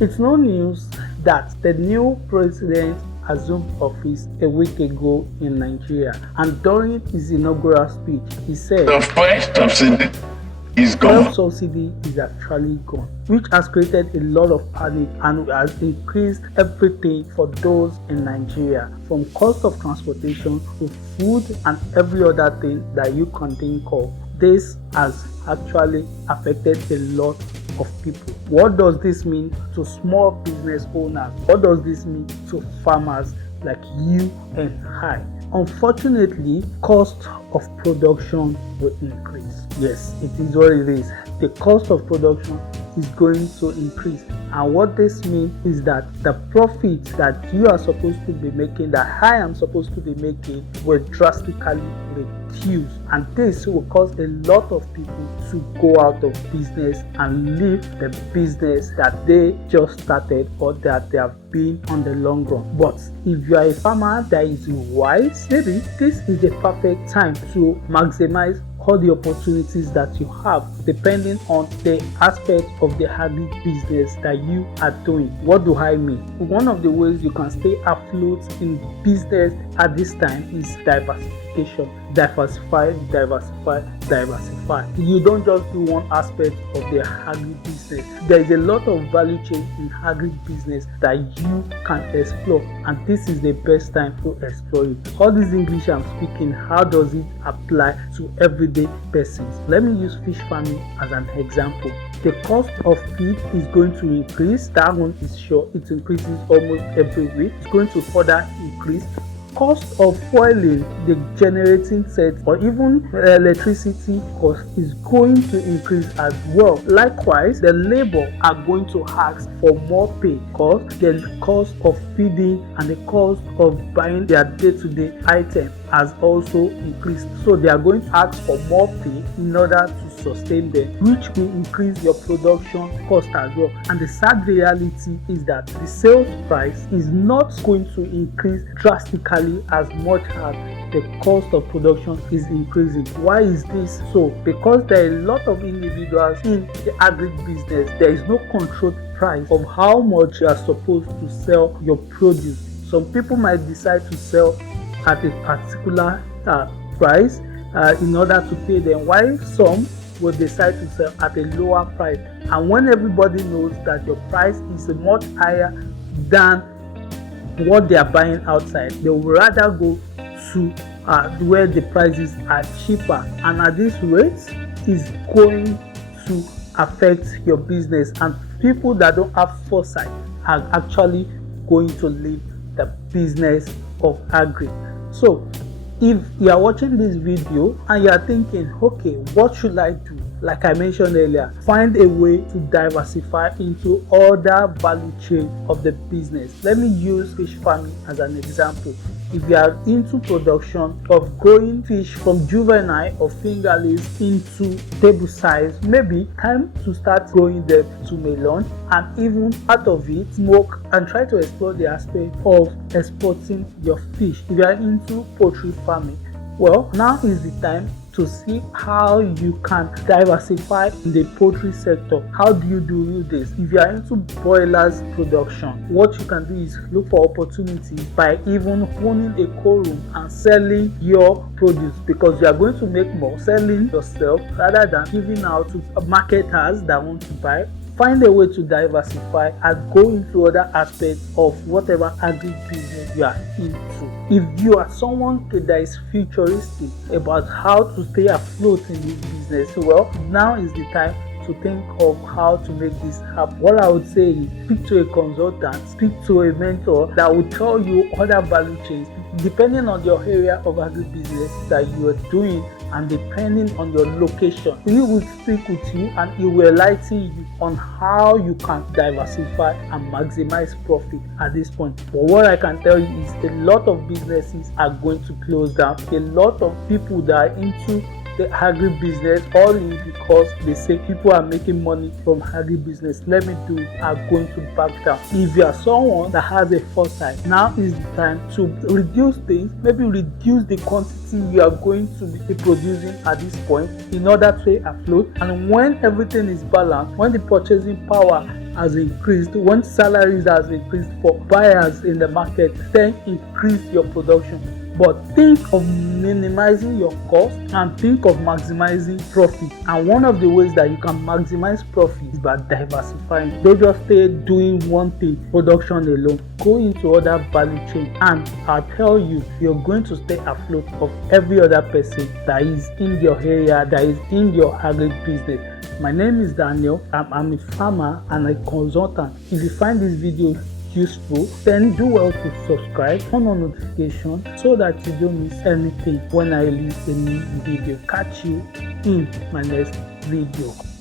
It's no news that the new president assumed office a week ago in Nigeria, and during his inaugural speech, he said the first subsidy is fuel gone. subsidy is actually gone, which has created a lot of panic and has increased everything for those in Nigeria, from cost of transportation to food and every other thing that you can think of. This has actually affected a lot of people. What does this mean to small business owners? What does this mean to farmers like you and I? Unfortunately, cost of production will increase. Yes, it is what it is. The cost of production is going to increase, and what this means is that the profit that you are supposed to be making, that I am supposed to be making, will drastically reduce, and this will cause a lot of people to go out of business and leave the business that they just started or that they have been on the long run. But if you are a farmer that is wise, maybe this is the perfect time to maximize all the opportunities that you have, depending on the aspect of the agri business that you are doing. What do I mean? One of the ways you can stay afloat in business at this time is diversification. Diversify. You don't just do one aspect of the agri business. There is a lot of value chain in agri business that you can explore, and this is the best time to explore it. All this English I'm speaking, how does it apply to everyday persons? Let me use fish farming as an example. The cost of feed is going to increase. That one is sure. It increases almost every week. It's going to further increase. Cost of fueling the generating set or even electricity cost is going to increase as well. Likewise, the labor are going to ask for more pay because the cost of feeding and the cost of buying their day-to-day item has also increased. So they are going to ask for more pay in order to sustain them, which will increase your production cost as well. And the sad reality is that the sales price is not going to increase drastically as much as the cost of production is increasing. Why is this so? Because there are a lot of individuals in the agri business. There is no controlled price of how much you are supposed to sell your produce. Some people might decide to sell at a particular price in order to pay them, while some will decide to sell at a lower price. And when everybody knows that your price is much higher than what they are buying outside, they will rather go to where the prices are cheaper, and at this rate is going to affect your business, and people that don't have foresight are actually going to leave the business of agri. So if you are watching this video and you are thinking, okay, what should I do? Like I mentioned earlier, find a way to diversify into other value chain of the business. Let me use fish farming as an example. If you are into production of growing fish from juvenile or fingerlings into table size, maybe time to start growing them to melon, and even out of it smoke and try to explore the aspect of exporting your fish. If you are into poultry farming, well, now is the time to see how you can diversify in the poultry sector. How do you do this? If you are into broilers production, what you can do is look for opportunities by even owning a cold room and selling your produce, because you are going to make more selling yourself rather than giving out to marketers that want to buy. Find a way to diversify and go into other aspects of whatever agri business you are into. If you are someone that is futuristic about how to stay afloat in this business, well, now is the time to think of how to make this happen. What I would say is speak to a consultant, speak to a mentor that will tell you other value chains depending on your area of agribusiness that you are doing, and depending on your location. He will speak with you and he will enlighten you on how you can diversify and maximize profit at this point. But what I can tell you is a lot of businesses are going to close down. A lot of people that are into the agri-business all in because they say people are making money from agri-business. Let me do it, are going to back down. If you are someone that has a foresight, now is the time to reduce things, maybe reduce the quantity you are going to be producing at this point in order to stay afloat. And when everything is balanced, when the purchasing power has increased, when salaries has increased for buyers in the market, then increase your production. But think of minimizing your cost and think of maximizing profit. And one of the ways that you can maximize profit is by diversifying. Don't just stay doing one thing, production alone. Go into other value chain, and I'll tell you, you're going to stay afloat of every other person that is in your area, that is in your agri business. My name is Daniel. I'm a farmer and a consultant. If you find this video useful, then do well to subscribe, turn on notification so that you don't miss anything when I release a new video. Catch you in my next video.